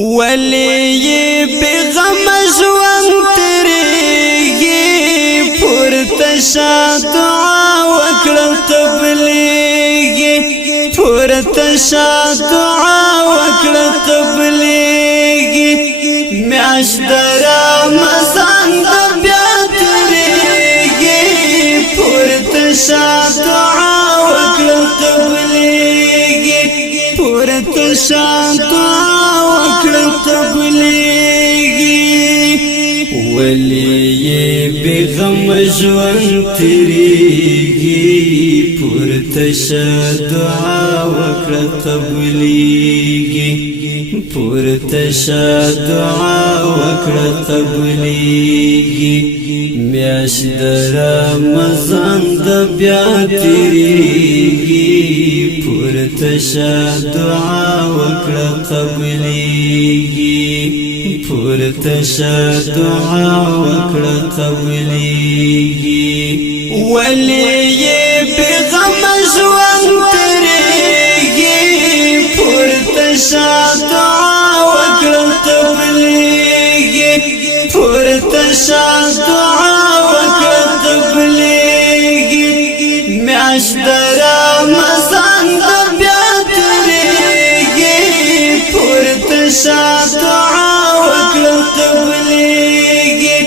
ولی بغم ژوند تیریږي پورته شه دعا وکړه قبلیږي پورته شه دعا وکړه قبلیږي میاشت د رمضان د بیا تیریږي پورته شه دعا وکړه قبلیږي پورته شه دعا ولی بغم ژوند تیریږي پورته شه دعا وکړه قبلیږي پورته شه دعا وکړه قبلیږي میاشت د رمضان د بیا تیریږي پورته شه دعا وکړه قبلیږي پورته شه دعا وکړه قبلیږي ولی بغم ژوند تیریږي پورته شه دعا وکړه قبلیږي پورته شه دعا وکړه قبلیږي میاشت د رمضان د بیا تیریږي پورته شه دعا وکړه قبلیږي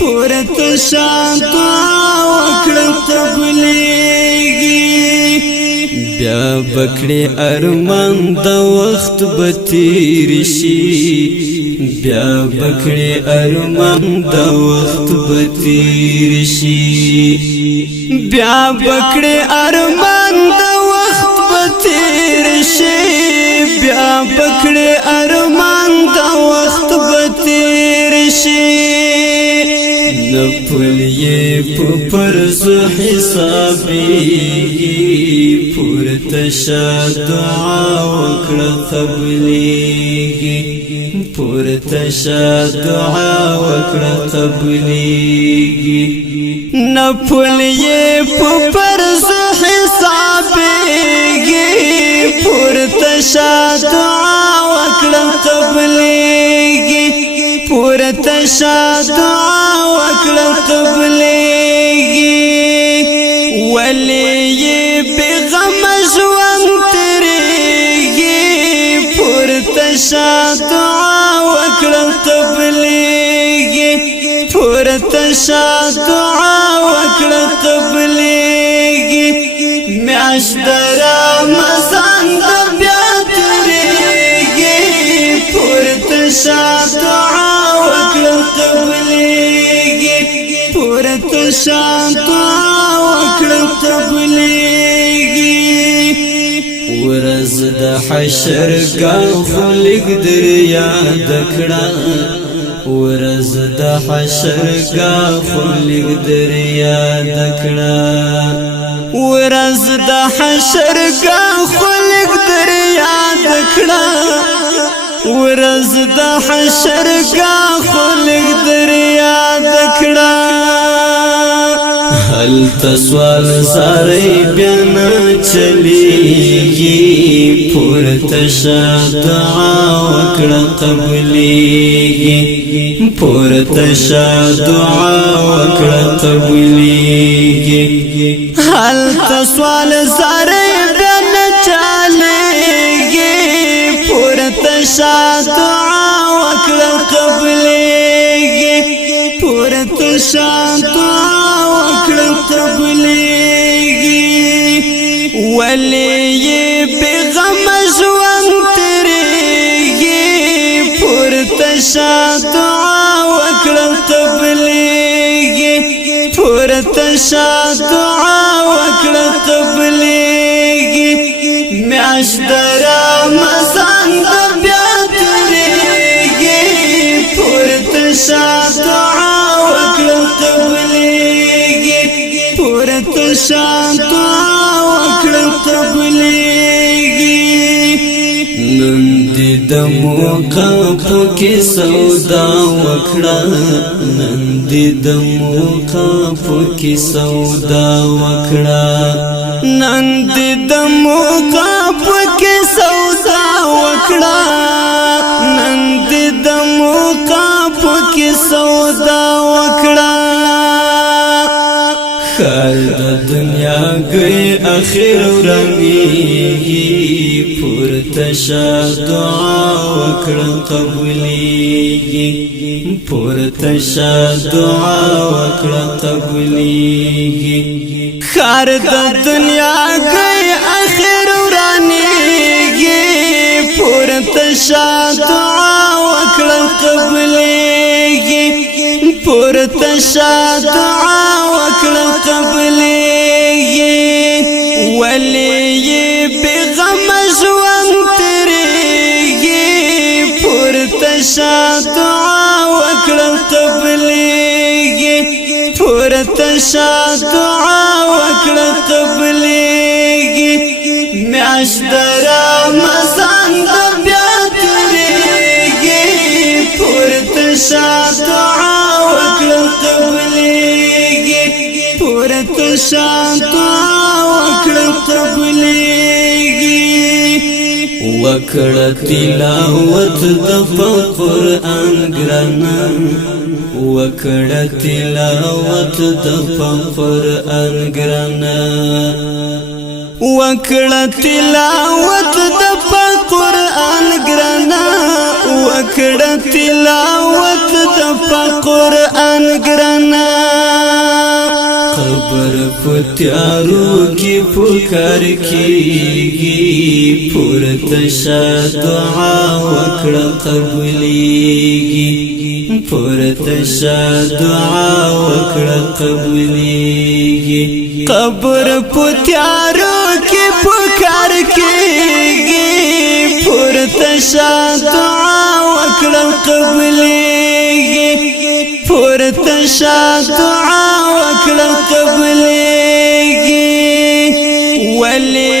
پورته شه دعا وکړه قبلیږي بیا بکړې ارمان د وخت به تیر شي بیا بکړې ارمان د وخت به تیر شي بیا بکړې ارمان د وخت به تیر شي بیا بکړې ارمان د وخت به تیر شي نپل یې په فرض حسابېږي پورته شه دعا وکړه قبلیږي پورته شه دعا وکړه قبلیږي نپل یې په فرض حسابېږي پورته شه دعا وکړه قبلیږي پورته شه دعا وکړه قبلیږي ولی بغم ژوند تیریږي پورته شه دعا وکړه قبلیږي پورته شه دعا وکړه قبلیږي میاشت د رمضان د بیا تیریږي پورته شه دعا وکړه قبلیږي پورته شه دعا وکړه قبلیږي ورځ د حشرګاه خو لږ در یاد کړه ورځ د حشرګاه خو لږ در یاد کړه ورځ د حشرګاه خو لږ در یاد کړه ورځ د حشرګاه خو لږ در یاد کړه هلته سوال زارۍ بیا نه چلیږي پورته شه دعا وکړه قبلیږي پورته شه دعا وکړه قبلیږي هلته سوال زارۍ بیا نه چلیږي پورته شه دعا وکړه قبلیږي پورته شه دعا وکړه قبلیږي ولی بغم ژوند تیریږي پورته شه دعا وکړه قبلیږي پورته شه دعا وکړه قبلیږي میاشت د رمضان د بیا تیریږي پورته شه دعا وکړه قبلیږي پورته شه دعا وکړه قبلیږي نن دې د موقافو کې سودا وکړه نن دې د موقافو کې سودا وکړه نن دې د موقافو کې سودا وکړه نن خال د دنیا گئی اخر ورانیگی پورته شه دعا وکړه قبولیږي پورته شه دعا وکړه قبولیږي خار د دنیا گئی اخر ورانیگی پورته شه دعا وکړه قبولیږي پورته شه دعا وکړه قبولیږي ولی بغم ژوند تیریږي پورته شه دعا وکړه قبولیږي پورته شه دعا وکړه قبولیږي میاشت د رمضان د بیا تیریږي پورته شه دعا وکړه قبولیږي پورته شه دعا وکړه قبولیږي وکړه تلاوت د قرآن ګرانه وکړه تلاوت د قرآن ګرانه وکړه تلاوت د قرآن ګرانه وکړه تلاوت د قرآن ګرانه قبر پتیارو کی پکار کیږي پورته شه دعا وکړه قبولیږي پورته شه دعا وکړه قبولیږي قبر پتیارو کی پکار کیږي پورته شه دعا وکړه قبولیږي پورته شه دعا وکړه قبولیږي ولی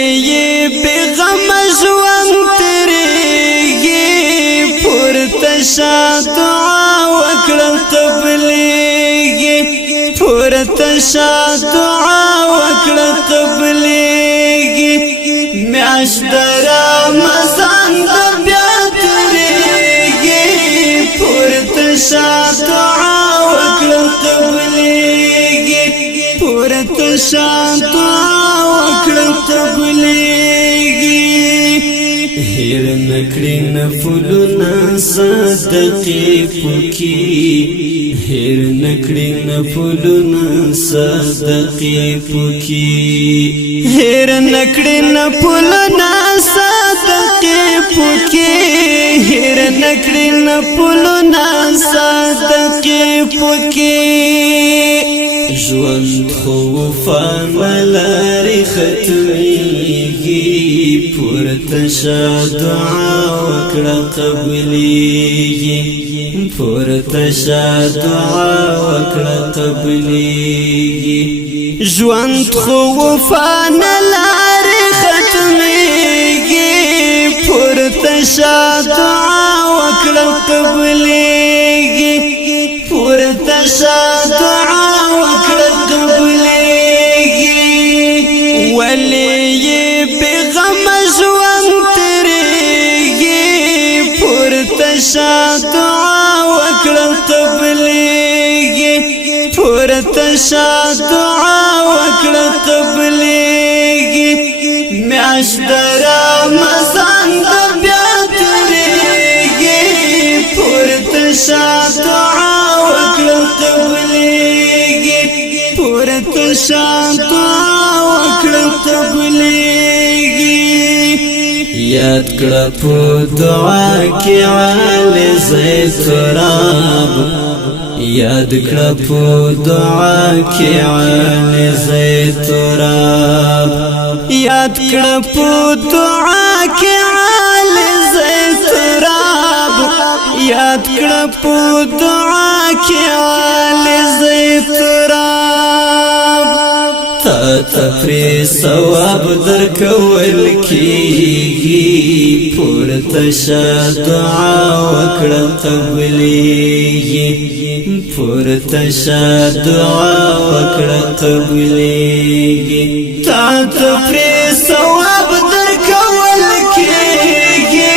بغم ژوند تیریږي پورته شه دعا وکړه قبولیږي پورته شه دعا وکړه قبولیږي میاشت د رمضان د بیا تیریږي پورته شه دعا وکړه قبولیږي پورته شه دعا وکړه قبولیږي هیر نکړي نفلونه صدقې پکې هیر نکړي نفلونه صدقې پکې هیر نکړي نفلونه صدقې پکې هیر نکړي نفلونه صدقې پکې ژوند خو فانه لارې ختمیږي پورته شه دعا وکړه قبولیږي پورته شه دعا وکړه قبولیږي ژوند خو فانه لارې ختمیږي پورته شه دعا وکړه قبولیږي پورته شه دعا وکړه قبولیږي ولی بغم ژوند تیریږي پورته شه دعا وکړه قبولیږي پورته شه دعا وکړه قبولیږي میاشت د رمضان د بیا تیریږي پورته شه دعا وکړه قبولیږي پورته شه دعا وکړه قبولیږي یاد کړه په دعا کې عالی زیتراب یاد کړه په دعا کې عالی زیتراب یاد کړه په دعا کې عالی زیتراب یاد کړه په دعا کې عالی زیتراب تا تفری ثواب درکول کیږي پورته شه دعا وکړه قبولیږي پورته شه دعا وکړه قبولیږي تا تفری ثواب درکول کیږي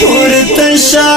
پورته شه